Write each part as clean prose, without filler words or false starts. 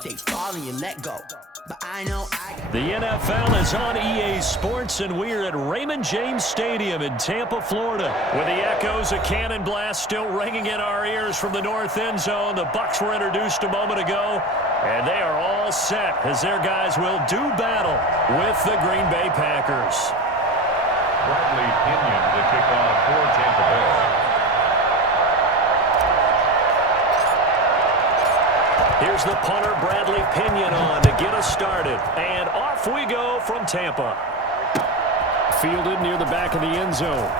Take fall and you let go. But I know The NFL is on EA Sports, and we're at Raymond James Stadium in Tampa, Florida. With the echoes of cannon blast still ringing in our ears from the north end zone, the Bucs were introduced a moment ago, and they are all set as their guys will do battle with the Green Bay Packers. Bradley Pinion to kick off for Tampa Bay. Here's the punter, Bradley Pinion, on to get us started. And off we go from Tampa. Fielded near the back of the end zone.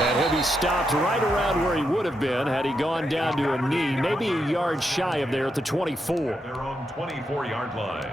And he'll be stopped right around where he would have been had he gone down to a knee, maybe a yard shy of there at the 24. Their own 24-yard line.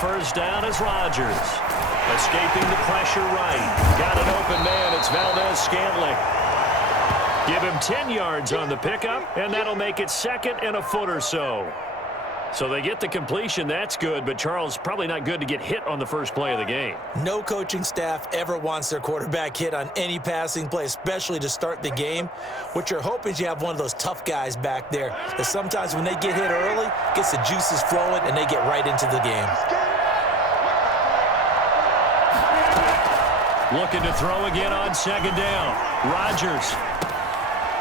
First down is Rodgers. Escaping the pressure right. Got an open man. It's Valdez-Scantling. Give him 10 yards on the pickup, and that'll make it second and a foot or so. So they get the completion. That's good, but Charles, probably not good to get hit on the first play of the game. No coaching staff ever wants their quarterback hit on any passing play, especially to start the game. What you're hoping is you have one of those tough guys back there that sometimes when they get hit early, gets the juices flowing, and they get right into the game. Looking to throw again on second down. Rodgers.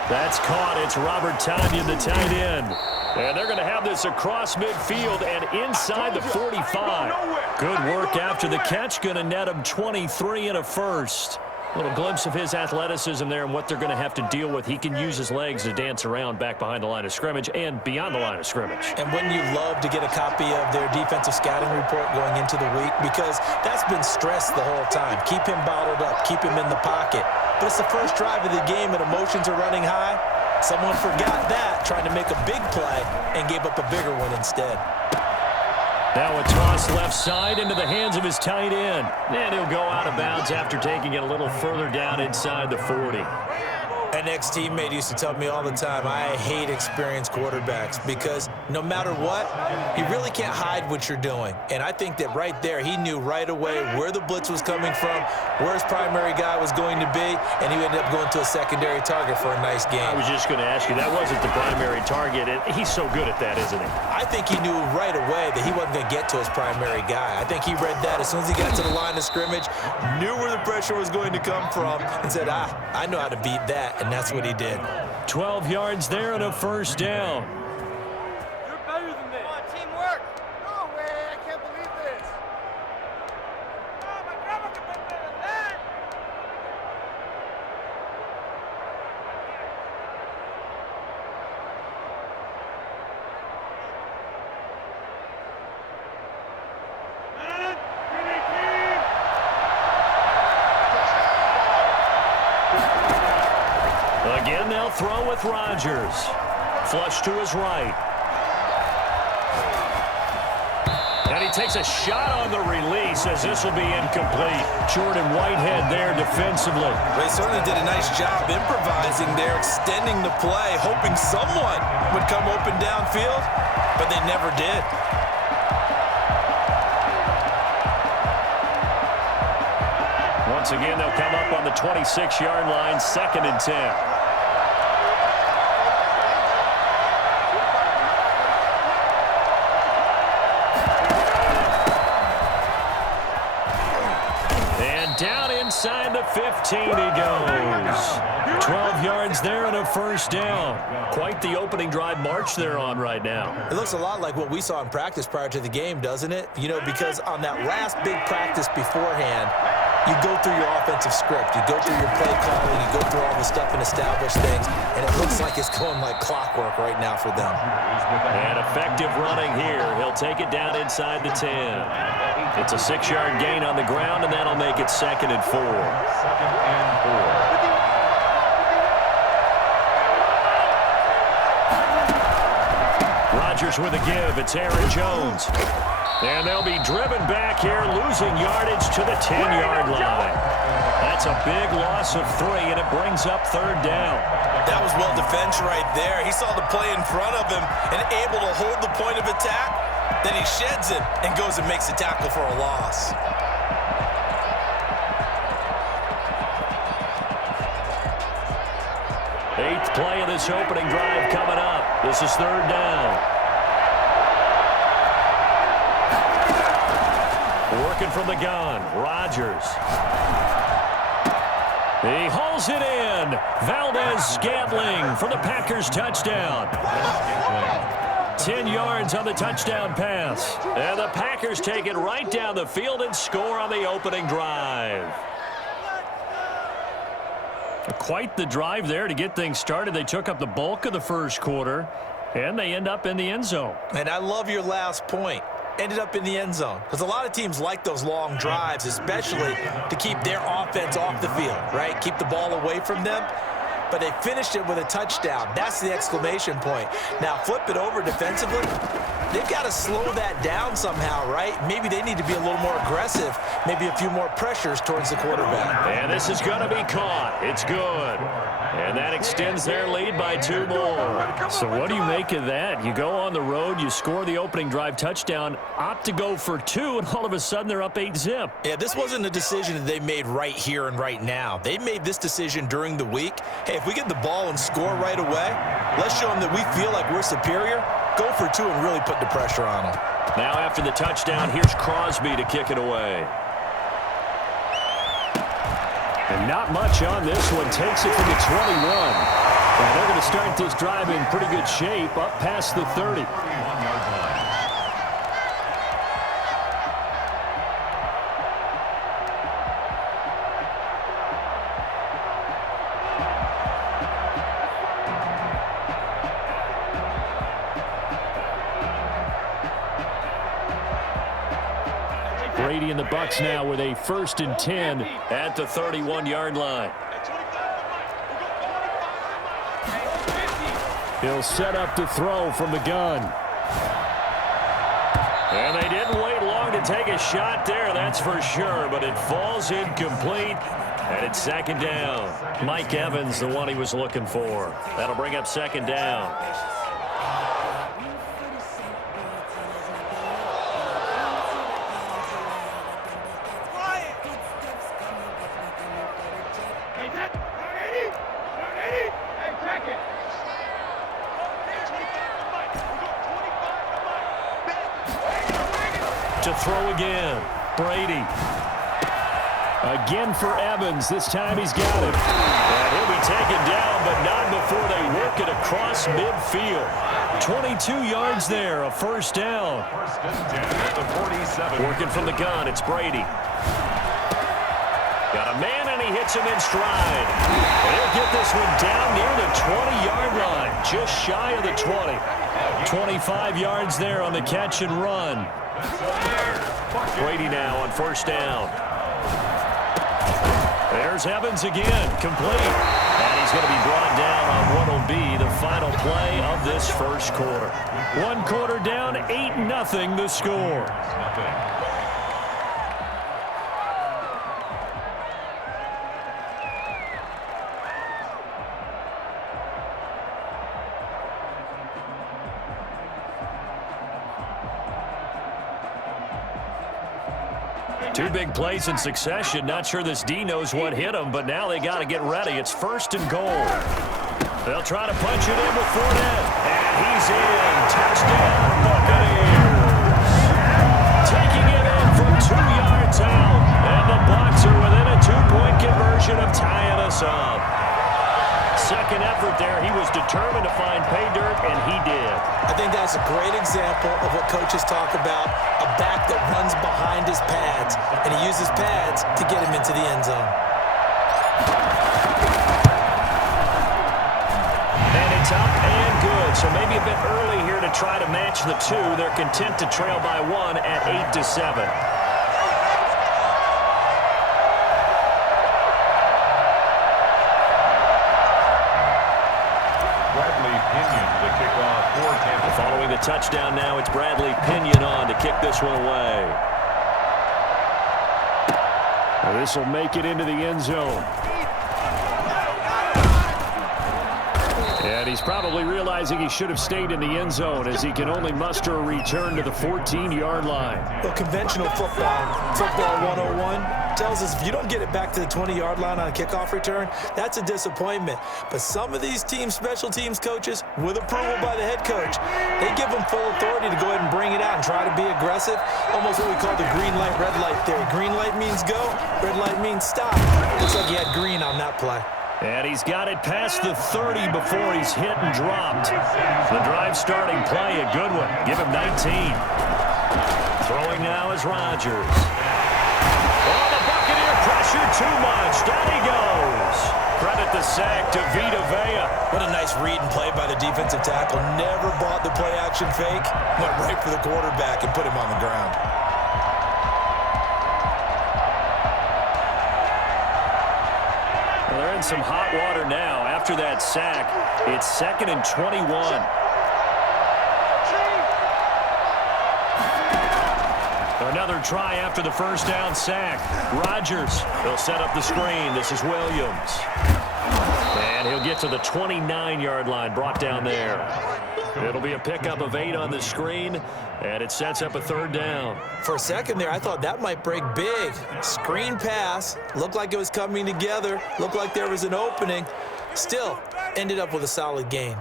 That's caught. It's Robert Tonyan, the tight end. And they're going to have this across midfield and inside the 45. Good work after the catch. Going to net him 23 and a first. A little glimpse of his athleticism there and what they're going to have to deal with. He can use his legs to dance around back behind the line of scrimmage and beyond the line of scrimmage. And wouldn't you love to get a copy of their defensive scouting report going into the week? Because that's been stressed the whole time. Keep him bottled up. Keep him in the pocket. But it's the first drive of the game and emotions are running high. Someone forgot that, trying to make a big play, and gave up a bigger one instead. Now a toss left side into the hands of his tight end. And he'll go out of bounds after taking it a little further down inside the 40. An ex-teammate used to tell me all the time, I hate experienced quarterbacks because no matter what, you really can't hide what you're doing. And I think that right there, he knew right away where the blitz was coming from, where his primary guy was going to be, and he ended up going to a secondary target for a nice game. I was just going to ask you, that wasn't the primary target, and he's so good at that, isn't he? I think he knew right away that he wasn't going to get to his primary guy. I think he read that as soon as he got to the line of scrimmage, knew where the pressure was going to come from, and said, I know how to beat that. And that's what he did. 12 yards there and a first down. You're better than this. Come on, teamwork. No way. I can't believe this. Oh, my grandma can play better than that. Again, they'll throw with Rodgers. Flush to his right. And he takes a shot on the release as this will be incomplete. Jordan Whitehead there defensively. They certainly did a nice job improvising there, extending the play, hoping someone would come open downfield, but they never did. Once again, they'll come up on the 26-yard line, 2nd and 10. Down inside the 15 he goes. 12 yards there and a first down. Quite the opening drive march they're on right now. It looks a lot like what we saw in practice prior to the game, doesn't it? You know, because on that last big practice beforehand, you go through your offensive script. You go through your play calling. You go through all the stuff and establish things. And it looks like it's going like clockwork right now for them. And effective running here. He'll take it down inside the 10. It's a 6-yard gain on the ground, and that'll make it 2nd and 4. 2nd and 4. Rodgers with a give. It's Aaron Jones. And they'll be driven back here, losing yardage to the 10-yard line. That's a big loss of 3, and it brings up 3rd down. That was well defended right there. He saw the play in front of him and able to hold the point of attack. Then he sheds it and goes and makes a tackle for a loss. Eighth play of this opening drive coming up. This is 3rd down. Working from the gun, Rodgers. He hauls it in. Valdez-Scantling for the Packers touchdown. 10 yards on the touchdown pass. And the Packers take it right down the field and score on the opening drive. Quite the drive there to get things started. They took up the bulk of the first quarter, and they end up in the end zone. And I love your last point. Ended up in the end zone. Because a lot of teams like those long drives, especially to keep their offense off the field, right? Keep the ball away from them. But they finished it with a touchdown. That's the exclamation point. Now flip it over defensively. They've got to slow that down somehow, right? Maybe they need to be a little more aggressive. Maybe a few more pressures towards the quarterback. And this is going to be caught. It's good. And that extends their lead by 2 more. So what do you make of that? You go on the road, you score the opening drive touchdown, opt to go for 2, and all of a sudden they're up 8-zip. Yeah, this wasn't a decision that they made right here and right now. They made this decision during the week. Hey, if we get the ball and score right away, let's show them that we feel like we're superior. Go for 2 and really put the pressure on them. Now after the touchdown, here's Crosby to kick it away. And not much on this one. Takes it from the 21. And they're going to start this drive in pretty good shape up past the 30. Brady and the Bucs now with a 1st and 10 at the 31-yard line. He'll set up to throw from the gun. And they didn't wait long to take a shot there, that's for sure, but it falls incomplete, and it's 2nd down. Mike Evans, the one he was looking for. That'll bring up 2nd down. To throw again. Brady. Again for Evans. This time he's got it. And he'll be taken down, but not before they work it across midfield. 22 yards there, a 1st down. 1st and 10 at the 47. Working from the gun, it's Brady. Got a man, and he hits him in stride. And he'll get this one down near the 20-yard line, just shy of the 20. 25 yards there on the catch and run. Brady now on 1st down. There's Evans again, complete. And he's going to be brought down on what will be the final play of this first quarter. 1 quarter down, 8-0 the score. Two big plays in succession. Not sure this D knows what hit him, but now they got to get ready. It's 1st and goal. They'll try to punch it in with Fournette. And he's in. Touchdown, Buccaneers. Taking it in from 2 yards out. And the Bucs are within a 2-point conversion of tying us up. Second effort there. He was determined to find pay dirt, and he did. I think that's a great example of what coaches talk about, a back that runs behind his pads, and he uses pads to get him into the end zone. And it's up and good, so maybe a bit early here to try to match the 2. They're content to trail by 1 at 8-7. Following the a touchdown now. It's Bradley Pinion on to kick this one away. This will make it into the end zone. And he's probably realizing he should have stayed in the end zone as he can only muster a return to the 14-yard line. Well, conventional football 101, tells us if you don't get it back to the 20-yard line on a kickoff return, that's a disappointment. But some of these special teams coaches, with approval by the head coach, they give them full authority to go ahead and bring it out and try to be aggressive. Almost what we call the green light, red light theory. Green light means go, red light means stop. Looks like he had green on that play. And he's got it past the 30 before he's hit and dropped. The drive starting play, a good one. Give him 19. Throwing now is Rodgers. Oh, the Buccaneer pressure too much. Down he goes. Credit the sack to Vita Vea. What a nice read and play by the defensive tackle. Never bought the play action fake. Went right for the quarterback and put him on the ground. They're in some hot water now. After that sack, it's 2nd and 21. Another try after the first down sack. Rodgers, he'll set up the screen. This is Williams. And he'll get to the 29-yard line, brought down there. It'll be a pickup of 8 on the screen, and it sets up a 3rd down. For a second there, I thought that might break big. Screen pass, looked like it was coming together, looked like there was an opening. Still, ended up with a solid gain.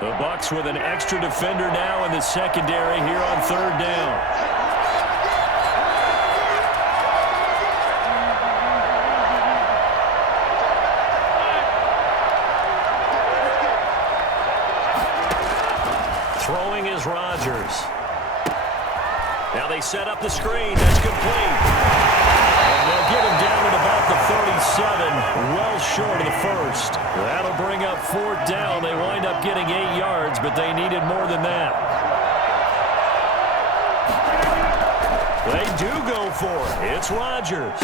The Bucs with an extra defender now in the secondary here on 3rd down. Throwing is Rodgers. Now they set up the screen. That's complete. And they'll get him down at about the 37, well short of the first. That'll bring up 4th down. They wind up getting 8 yards, but they needed more than that. They do go for it. It's Rodgers.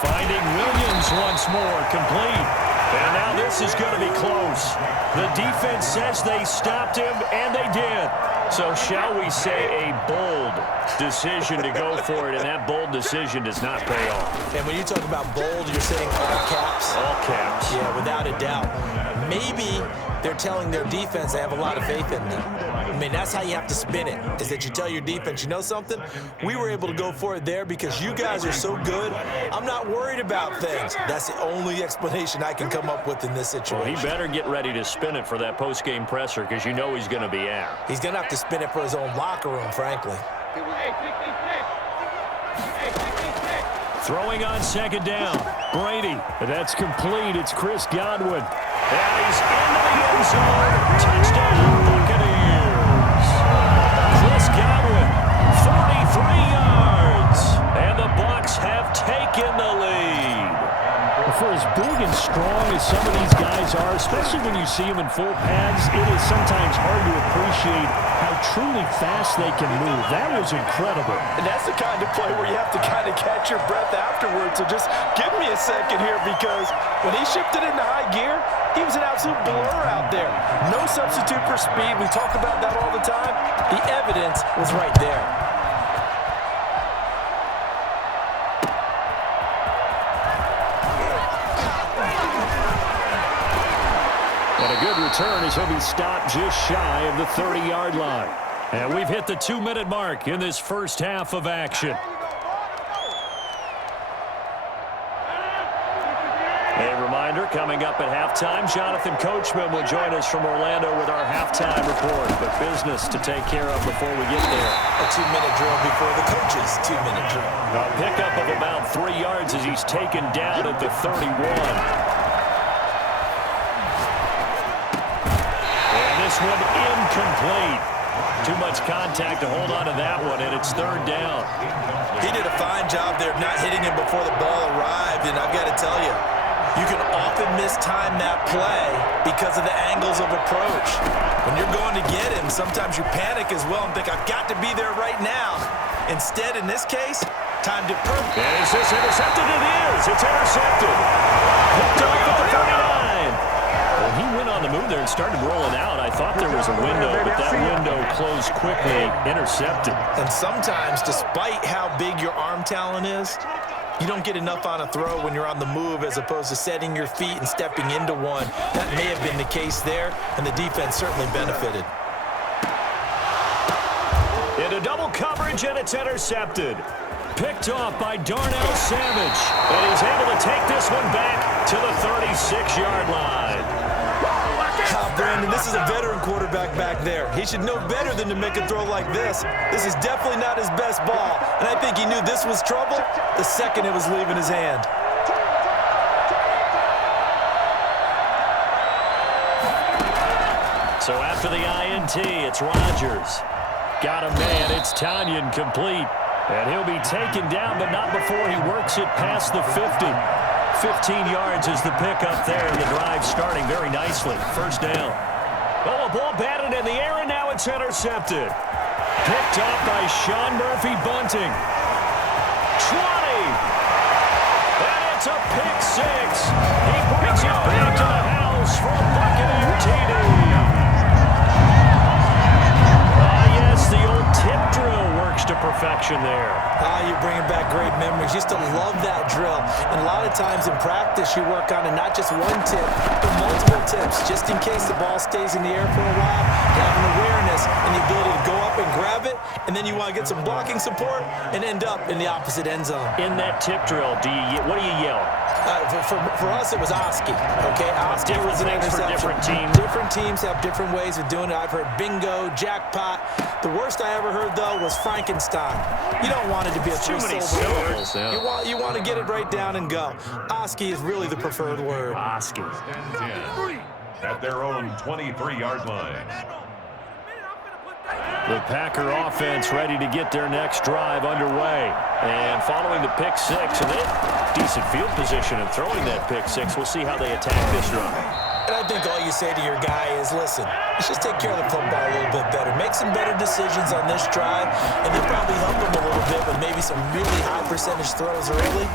Finding Williams once more, complete. And now this is going to be close. The defense says they stopped him, and they did. So shall we say a bold decision to go for it, and that bold decision does not pay off. And when you talk about bold, you're saying all caps? All caps. Yeah, without a doubt. Maybe they're telling their defense they have a lot of faith in them. I mean, that's how you have to spin it, is that you tell your defense, you know something? We were able to go for it there because you guys are so good. I'm not worried about things. That's the only explanation I can come up with in this situation. Well, he better get ready to spin it for that post-game presser because you know he's going to be out. He's going to have to spin it for his own locker room, frankly. Throwing on 2nd down. Brady. That's complete. It's Chris Godwin. And he's into the end zone. Touchdown, Buccaneers. Chris Godwin, 43 yards. And the Bucs have taken the lead. For as big and strong as some of these guys are, especially when you see them in full pads, it is sometimes hard to appreciate how truly fast they can move. That was incredible. And that's the kind of play where you have to kind of catch your breath afterwards. So just give me a second here, because when he shifted into high gear, he was an absolute blur out there. No substitute for speed. We talk about that all the time. The evidence was right there. And a good return as he'll be stopped just shy of the 30-yard line. And we've hit the 2-minute mark in this first half of action. A reminder, coming up at halftime, Jonathan Coachman will join us from Orlando with our halftime report. But business to take care of before we get there. A 2-minute drill before the coach's 2-minute drill. A pickup of about 3 yards as he's taken down at the 31. This one incomplete. Too much contact to hold on to that one, and it's 3rd down. He did a fine job there of not hitting him before the ball arrived, and I've got to tell you, you can often mistime that play because of the angles of approach. When you're going to get him, sometimes you panic as well and think, I've got to be there right now. Instead, in this case, timed it perfectly. And is this intercepted? It is. It's intercepted. Picked off at the 49. Well, he went on the move stood there and started rolling out. I thought there was a window, but that window closed quickly, intercepted. And sometimes, despite how big your arm talent is, you don't get enough on a throw when you're on the move as opposed to setting your feet and stepping into one. That may have been the case there, and the defense certainly benefited. Into double coverage, and it's intercepted. Picked off by Darnell Savage. And he's able to take this one back to the 36-yard line. Brandon, this is a veteran quarterback back there. He should know better than to make a throw like this. This is definitely not his best ball, and I think he knew this was trouble the second it was leaving his hand. So after the INT, it's Rodgers. Got a man, it's Tanyan complete. And he'll be taken down, but not before he works it past the 50. 15 yards is the pickup there, and the drive starting very nicely. First down. Oh, a ball batted in the air, and now it's intercepted. Picked up by Sean Murphy-Bunting. 20. And it's a pick six. He brings it back to the house for a Buccaneer TD. Yes, the old tip drill works to perfection there. You're bringing back great memories. Used to love that drill. And a lot of times in practice, you work on it, not just one tip, but multiple tips, just in case the ball stays in the air for a while. You have an awareness and the ability to go up and grab it, and then you want to get some blocking support and end up in the opposite end zone. In that tip drill, what do you yell? For us, it was Oski. Okay, Oski was an interception. Different teams. Different teams have different ways of doing it. I've heard bingo, jackpot. The worst I ever heard, though, was Frankenstein. You don't want it to be a three-syllable word. Yeah. You want to get it right down and go. Oski is really the preferred word. Oski. At their own 23-yard line. The Packer offense ready to get their next drive underway. And following the pick six, and they have decent field position and throwing that pick six. We'll see how they attack this drive. And I think all you say to your guy is, listen, let's just take care of the football a little bit better. Make some better decisions on this drive, and then probably help him a little bit with maybe some really high percentage throws early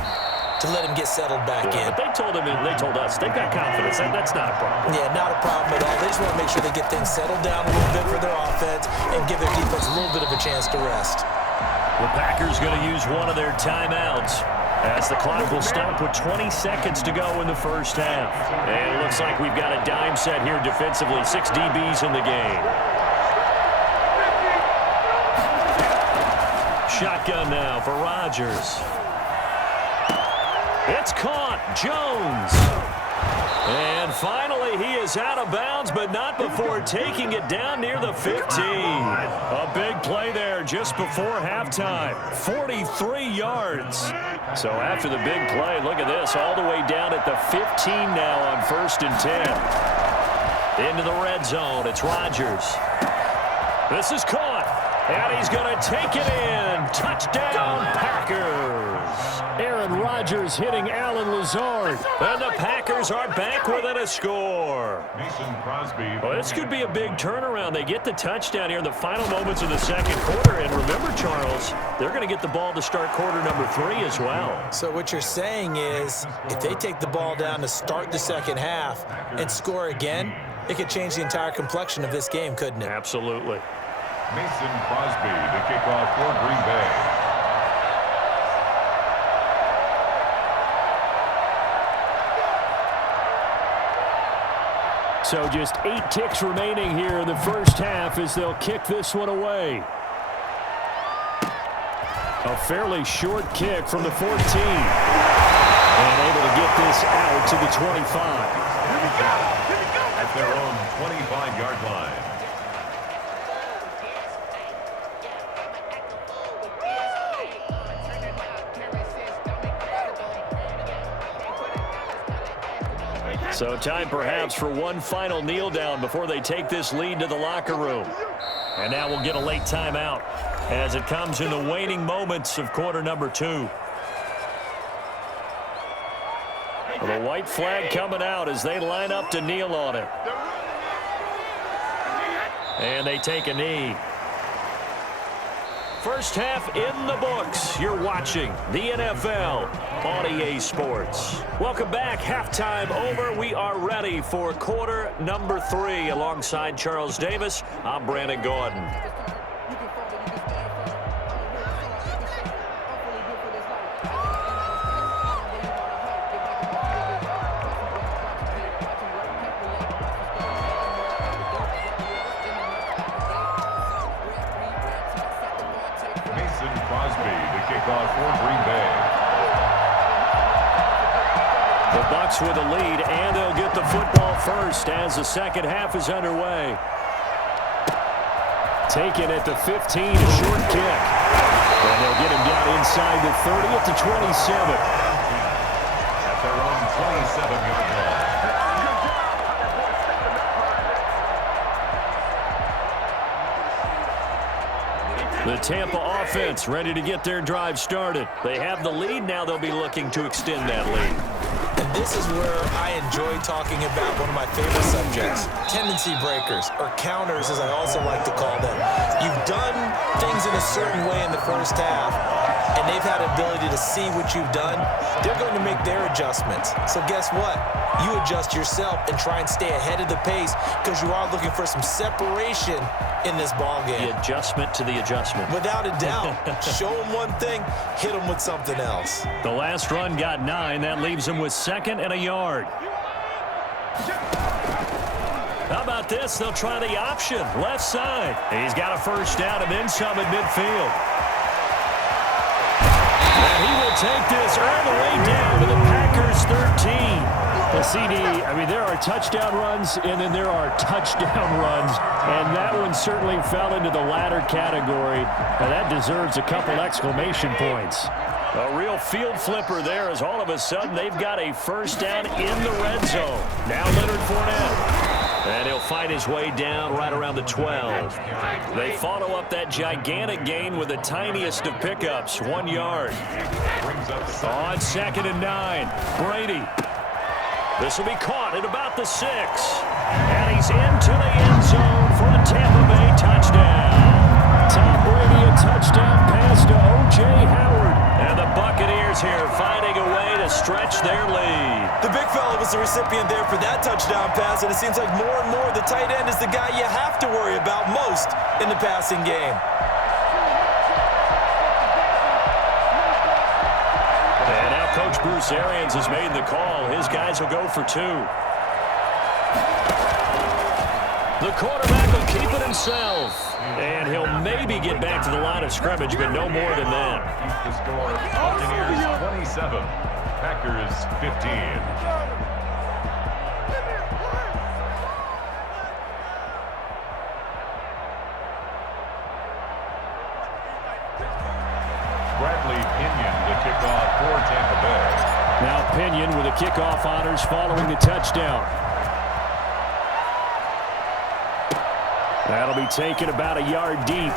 to let him get settled back in. But they told us, they've got confidence. That's not a problem. Yeah, not a problem at all. They just want to make sure they get things settled down a little bit for their offense and give their defense a little bit of a chance to rest. The Packers going to use one of their timeouts as the clock will stop with 20 seconds to go in the first half. And it looks like we've got a dime set here defensively. 6 DBs in the game. Shotgun now for Rodgers. It's caught. Jones. And finally, he is out of bounds, but not before taking it down near the 15. A big play there just before halftime. 43 yards. So after the big play, look at this, all the way down at the 15 now on 1st and 10. Into the red zone, it's Rodgers. This is caught, and he's going to take it in. Touchdown, Packers. Aaron Rodgers hitting Alan Lazard. And the Packers are back within a score. Mason Crosby. Well, this could be a big turnaround. They get the touchdown here in the final moments of the second quarter. And remember, Charles, they're going to get the ball to start quarter number 3 as well. So what you're saying is if they take the ball down to start the second half and score again, it could change the entire complexion of this game, couldn't it? Absolutely. Mason Crosby to kick off for Green Bay. So just 8 ticks remaining here in the first half as they'll kick this one away. A fairly short kick from the 14. And able to get this out to the 25. At their own 25-yard line. So time perhaps for one final kneel down before they take this lead to the locker room. And now we'll get a late timeout as it comes in the waning moments of quarter number 2. The white flag coming out as they line up to kneel on it. And they take a knee. First half in the books. You're watching the NFL on EA Sports. Welcome back. Halftime over. We are ready for quarter number 3. Alongside Charles Davis, I'm Brandon Gordon. With a lead, and they'll get the football first as the second half is underway. Taken at the 15, a short kick. And they'll get him down inside the 30 at the 27. At their own 27-yard line. The Tampa offense ready to get their drive started. They have the lead. Now they'll be looking to extend that lead. And this is where I enjoy talking about one of my favorite subjects, tendency breakers, or counters as I also like to call them. You've done things in a certain way in the first half, and they've had ability to see what you've done. They're going to make their adjustments. So guess what? You adjust yourself and try and stay ahead of the pace because you are looking for some separation in this ball game. The adjustment to the adjustment. Without a doubt. Show them one thing, hit them with something else. The last run got 9. That leaves them with 2nd and a yard. How about this? They'll try the option. Left side. He's got a first down and then some at midfield. And he will take this all the way down to the Packers 13. Well, CD, I mean, there are touchdown runs, and then there are touchdown runs, and that one certainly fell into the latter category, and that deserves a couple exclamation points. A real field flipper there as all of a sudden they've got a first down in the red zone. Now Leonard Fournette. And he'll find his way down right around the 12. They follow up that gigantic gain with the tiniest of pickups, 1 yard. On 2nd and 9, Brady. This will be caught at about the 6. And he's into the end zone for a Tampa Bay touchdown. Tom Brady, a touchdown pass to O.J. Howard. And the Buccaneers here finding a way to stretch their lead. The big fella was the recipient there for that touchdown pass, and it seems like more and more the tight end is the guy you have to worry about most in the passing game. And now Coach Bruce Arians has made the call. His guys will go for 2. The quarterback will keep it himself. And he'll maybe get back to the line of scrimmage, but no more than that. The score, Buccaneers 27, Packers 15. Now Pinion with the kickoff honors following the touchdown. That'll be taken about a yard deep.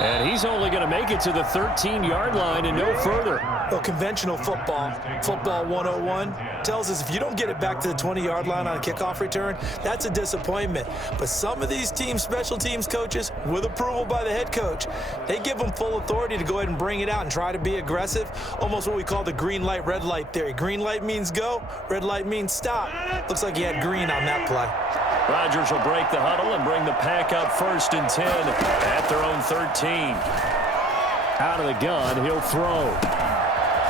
And he's only going to make it to the 13-yard line and no further. Well, conventional football 101, tells us if you don't get it back to the 20-yard line on a kickoff return, that's a disappointment. But some of these teams, special teams coaches, with approval by the head coach, they give them full authority to go ahead and bring it out and try to be aggressive, almost what we call the green light, red light theory. Green light means go, red light means stop. Looks like he had green on that play. Rodgers will break the huddle and bring the pack up 1st and 10 at their own 13. Out of the gun, he'll throw.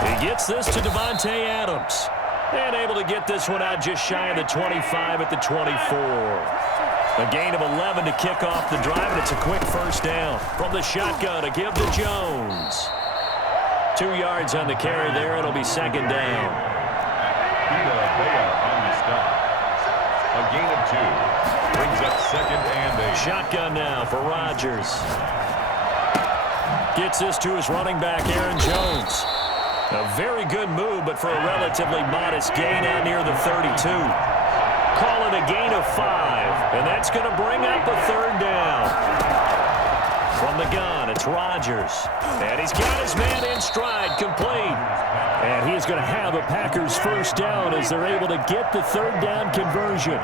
He gets this to Devontae Adams. And able to get this one out just shy of the 25 at the 24. A gain of 11 to kick off the drive, and it's a quick first down. From the shotgun to give to Jones. 2 yards on the carry there. It'll be 2nd down. On the stop. A gain of 2. Brings up 2nd and 8. Shotgun now for Rodgers. Gets this to his running back, Aaron Jones. A very good move, but for a relatively modest gain out near the 32. Call it a gain of 5, and that's going to bring up a 3rd down. From the gun, it's Rodgers. And he's got his man in stride, complete. And he is going to have a Packers first down as they're able to get the third down conversion.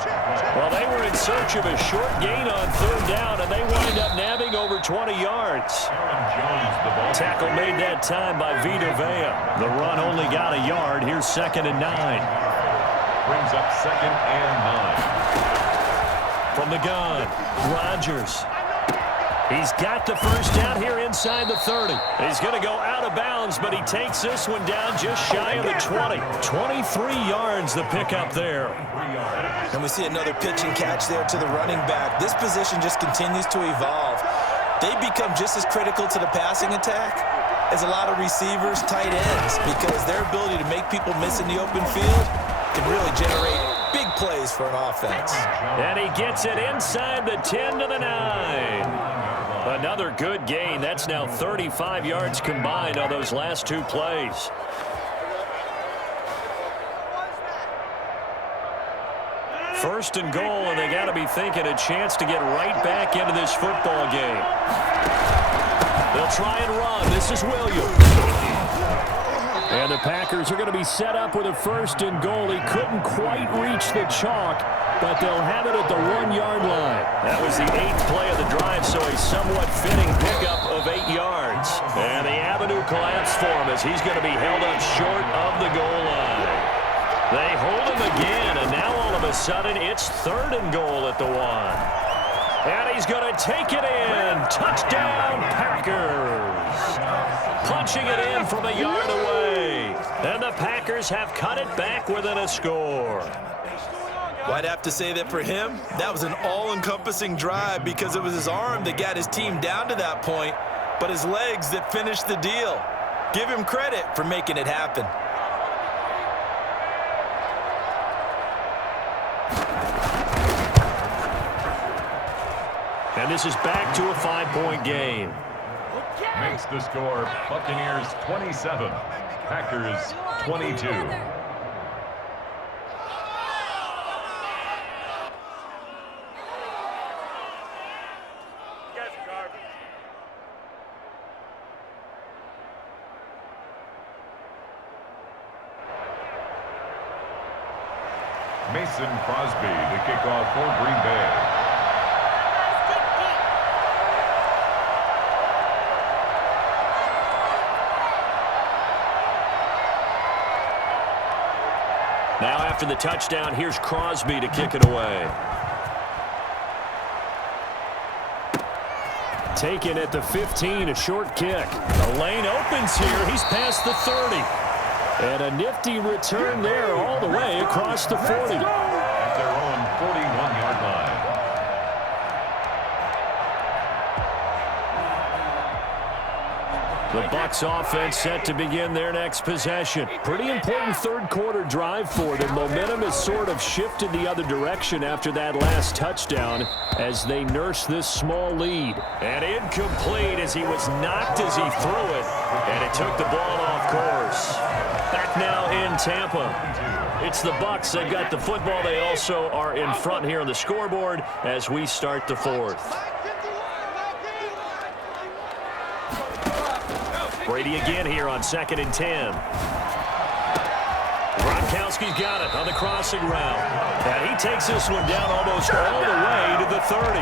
Well, they were in search of a short gain on third down, and they wind up nabbing over 20 yards. Tackle made that time by Vita Vea. The run only got a yard. Here's 2nd and 9. Brings up 2nd and 9. From the gun, Rodgers. He's got the first down here inside the 30. He's going to go out of bounds, but he takes this one down just shy of the 20. 23 yards the pickup there. And we see another pitch and catch there to the running back. This position just continues to evolve. They become just as critical to the passing attack as a lot of receivers, tight ends, because their ability to make people miss in the open field can really generate big plays for an offense. And he gets it inside the 10 to the 9. Another good gain. That's now 35 yards combined on those last two plays. First and goal, and they got to be thinking a chance to get right back into this football game. They'll try and run. This is Williams. And the Packers are going to be set up with a first and goal. He couldn't quite reach the chalk, but they'll have it at the 1-yard line. That was the 8th play of the drive, so a somewhat fitting pickup of 8 yards. And the avenue collapsed for him as he's going to be held up short of the goal line. They hold him again, and now all of a sudden it's 3rd and goal at the 1. And he's going to take it in. Touchdown, Packers. Punching it in from a yard away. And the Packers have cut it back within a score. Well, I'd have to say that for him, that was an all-encompassing drive because it was his arm that got his team down to that point, but his legs that finished the deal. Give him credit for making it happen. And this is back to a 5-point game. Makes the score Buccaneers 27, Packers 22. Mason Crosby to kick off for Green Bay. Now after the touchdown, here's Crosby to kick it away. Taken at the 15, a short kick. The lane opens here. He's past the 30. And a nifty return there all the way across the 40. At their own 41-yard line. The Bucs offense set to begin their next possession. Pretty important third-quarter drive for them. Momentum has sort of shifted the other direction after that last touchdown as they nurse this small lead. And incomplete as he was knocked as he threw it, and it took the ball off course. Back now in Tampa. It's the Bucs. They've got the football. They also are in front here on the scoreboard as we start the 4th. Brady again here on 2nd and 10. Gronkowski's got it on the crossing route. And he takes this one down almost all the way to the 30.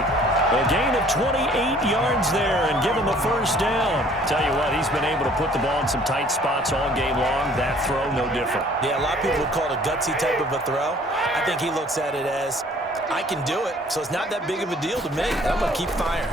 A gain of 28 yards there and give him a first down. Tell you what, he's been able to put the ball in some tight spots all game long. That throw, no different. Yeah, a lot of people would call it a gutsy type of a throw. I think he looks at it as, I can do it, so it's not that big of a deal to me. I'm going to keep firing.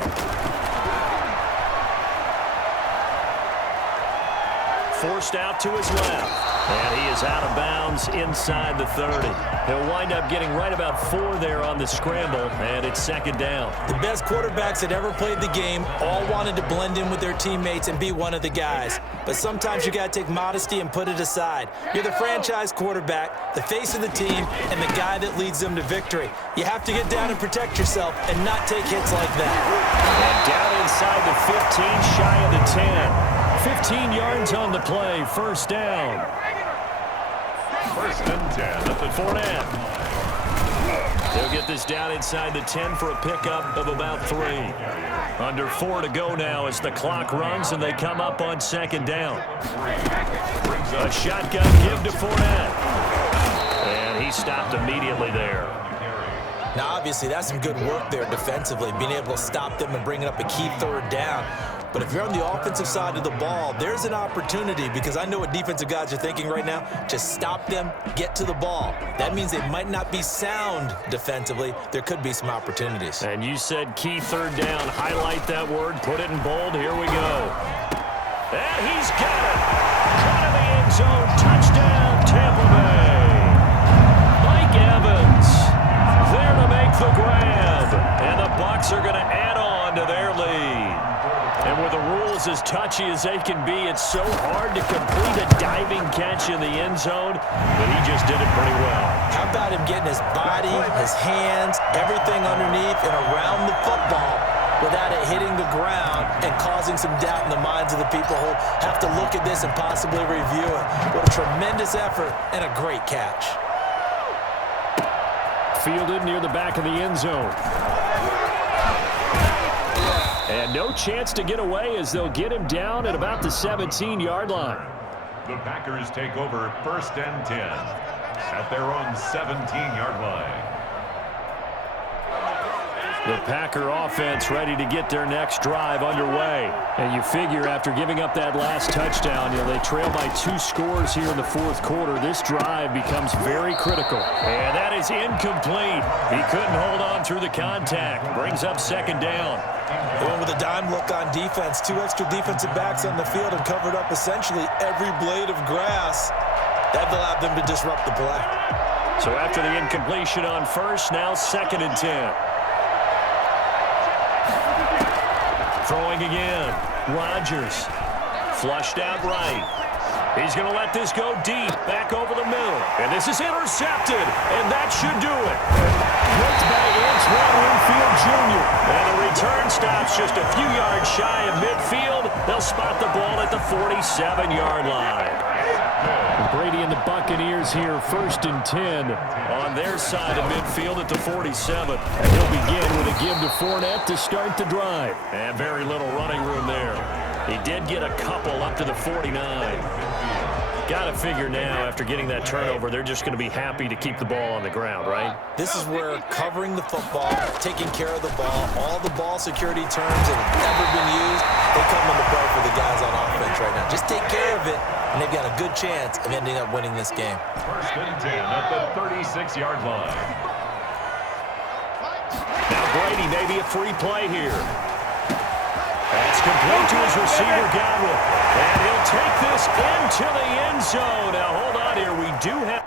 Forced out to his left. And he is out of bounds inside the 30. He'll wind up getting right about 4 there on the scramble, and it's 2nd down. The best quarterbacks that ever played the game all wanted to blend in with their teammates and be one of the guys. But sometimes you got to take modesty and put it aside. You're the franchise quarterback, the face of the team, and the guy that leads them to victory. You have to get down and protect yourself and not take hits like that. And down inside the 15, shy of the 10. 15 yards on the play, first down. 1st and 10 at the Fournette. They'll get this down inside the 10 for a pickup of about 3. Under 4 to go now as the clock runs and they come up on second down. A shotgun give to Fournette. And he stopped immediately there. Now, obviously, that's some good work there defensively, being able to stop them and bringing up a key third down. But if you're on the offensive side of the ball, there's an opportunity, because I know what defensive guys are thinking right now. Just stop them, get to the ball. That means they might not be sound defensively. There could be some opportunities. And you said key third down. Highlight that word. Put it in bold. Here we go. And he's got it. Caught in the end zone. Touchdown, Tampa Bay. Mike Evans there to make the grab. And the Bucs are going to add on to their lead. And with the rules as touchy as they can be, it's so hard to complete a diving catch in the end zone, but he just did it pretty well. How about him getting his body, his hands, everything underneath and around the football without it hitting the ground and causing some doubt in the minds of the people who have to look at this and possibly review it. What a tremendous effort and a great catch. Fielded near the back of the end zone. And no chance to get away as they'll get him down at about the 17-yard line. The Packers take over 1st and 10 at their own 17-yard line. The Packer offense ready to get their next drive underway. And you figure after giving up that last touchdown, they trail by 2 scores here in the 4th quarter. This drive becomes very critical. And that is incomplete. He couldn't hold on through the contact. Brings up 2nd down. Going with a dime look on defense. 2 extra defensive backs on the field and covered up essentially every blade of grass. That allowed them to disrupt the play. So after the incompletion on first, now 2nd and 10. Throwing again. Rodgers. Flushed out right. He's going to let this go deep. Back over the middle. And this is intercepted. And that should do it. Looked by Antoine Winfield Jr. And the return stops just a few yards shy of midfield. They'll spot the ball at the 47-yard line. Brady and the Buccaneers here 1st and 10 on their side of midfield at the 47. And he'll begin with a give to Fournette to start the drive. And very little running room there. He did get a couple up to the 49. Got to figure now, after getting that turnover, they're just going to be happy to keep the ball on the ground, right? This is where covering the football, taking care of the ball, all the ball security terms that have ever been used, they come into play for the guys on offense right now. Just take care of it, and they've got a good chance of ending up winning this game. 1st and 10 at the 36-yard line. Now Brady, maybe a free play here. That's complete to his receiver, Godwin. And he'll take this into the end zone. Now, hold on here. We do have